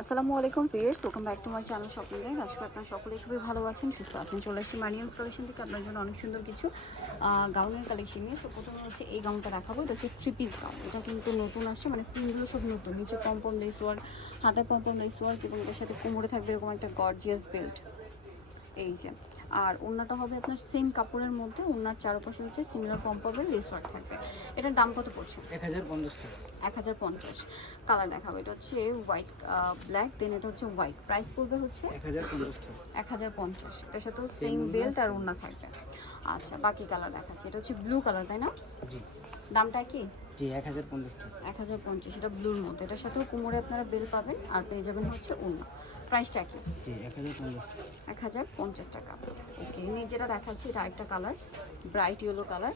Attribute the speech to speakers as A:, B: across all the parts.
A: আসসালামু আলাইকুম fierce welcome back to my channel shopping guide আজকে আপনারা সকলেই খুবই ভালো আছেন, সুস্থ আছেন, চলে আসছি মারিয়ামস কালেকশন থেকে আপনার জন্য অনেক সুন্দর কিছু গাউনের কালেকশন নিয়ে। সো প্রথমে হচ্ছে এই গাউনটা দেখাবো, এটা হচ্ছে থ্রি পিস গাউন এটা কিন্তু নতুন আসছে মানে প্রিন্টগুলো সব নতুন। নিচে পম্পম লেস ওয়ার্ক হাতে পম্পম লেস ওয়ার্ক এবং ওর সাথে কোমরে থাকবে এরকম একটা গর্জিয়াস বেল্ট এই যে আর ওড়নাটা হবে আপনার সেম কাপড়ের মধ্যে ওড়নার চারপাশে হচ্ছে সিমিলার পম্পমের লেস ওয়ার্ক থাকবে। এটার দাম কত পড়ছে?
B: এক হাজার পঞ্চাশ
A: এক হাজার পঞ্চাশ। কালার দেখাবো এটা হচ্ছে হোয়াইট ব্ল্যাক দেন এটা হচ্ছে হোয়াইট প্রাইস পড়বে হচ্ছে
B: এক হাজার পঞ্চাশ টাকা।
A: এক হাজার পঞ্চাশ। এটার সাথে সেম বেল্ট আর ওড়না থাকবে। আচ্ছা বাকি কালার দেখাচ্ছি। এটা হচ্ছে ব্লু কালার তাই না? দামটা কি?
B: জি এক হাজার পঞ্চাশ টাকা
A: এক হাজার পঞ্চাশ এটা ব্লুর মধ্যে। এটার সাথেও কোমরে আপনারা বেল পাবেন আর পেয়ে যাবেন হচ্ছে ওড়না। প্রাইসটা কি?
B: জি এক হাজার পঞ্চাশ। টাকা।
A: ওকে আমি যেটা দেখাচ্ছি এটা আরেকটা কালার ব্রাইট ইয়েলো কালার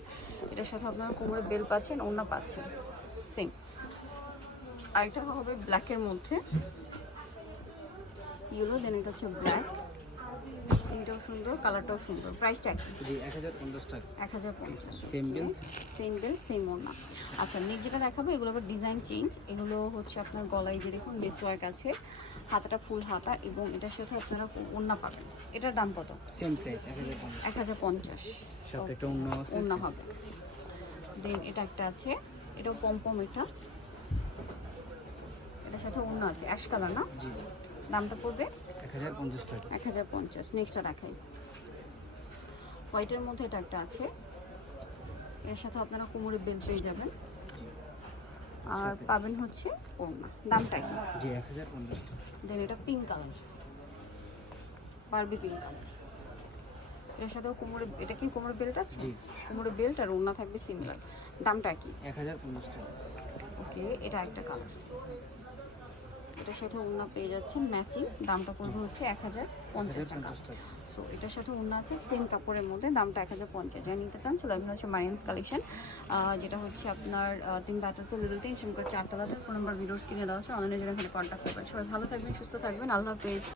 A: এটার সাথে আপনারা কোমরে বেল পাচ্ছেন ওড়না পাচ্ছেন। সেম আরেকটা হবে ব্ল্যাকের মধ্যে। ইয়েলো দেন এটা হচ্ছে ব্ল্যাক এটাও সুন্দর কালারটাও সুন্দর। প্রাইসটা কি
B: এক হাজার পঞ্চাশ টাকা।
A: এক হাজার পঞ্চাশ
B: bill?
A: সেম বেল সেম ওড়না। আচ্ছা নেক্সট যেটা দেখাবো এগুলো আবার ডিজাইন চেঞ্জ এগুলো হচ্ছে আপনার গলায় যে দেখুন ওয়ার্ক আছে। হাতাটা ফুল হাতা এবং এটার সাথে আপনারা ওড়না পাবেন। এটার দাম কত?
B: সেম প্রাইস এক হাজার পঞ্চাশ। সাথে একটা অন্য
A: ওড়না হবে। দেন এটা একটা আছে। এটাও পম্পম এটা। এটার সাথে ওড়না আছে। অ্যাশ কালার না? দামটা পড়বে?
B: এক হাজার পঞ্চাশ
A: নেক্সটটা দেখাই। হোয়াইটের মধ্যে এটা একটা আছে। এর সাথে আপনারা কোমরে বেল পেয়ে যাবেন। আর পাবেন হচ্ছে ওড়না। দামটা কি? দেন এটা পিঙ্ক কালার বারবি পিঙ্ক কালারের সাথেও কোমরে এটা কি কোমরে বেল্ট আছে। কোমরে বেল্ট আর ওড়না থাকবে সিমিলার দামটা কি?
B: এক হাজার পঞ্চাশ টাকা।
A: ওকে এটা একটা কালার এটার সাথে ওড়না পেয়ে যাচ্ছেন ম্যাচিং। দামটা পড়বে হচ্ছে এক হাজার পঞ্চাশ টাকা। সো এটার সাথে ওড়না আছে সেম কাপড়ের মধ্যে দামটা এক হাজার পঞ্চাশ। যা নিতে চান চলে আসবেন হচ্ছে মারিয়ামস কালেকশন যেটা হচ্ছে আপনার তিন বাহাত্তর কার্ড ইসিমকার চারতলাতে ফোন নাম্বার ভিডিওস কিনে দেওয়া আছে। অনলাইনে জন্য এখানে কন্ট্যাক্ট করবেন সবাই ভালো থাকবেন সুস্থ থাকবেন। আল্লাহ হাফেজ।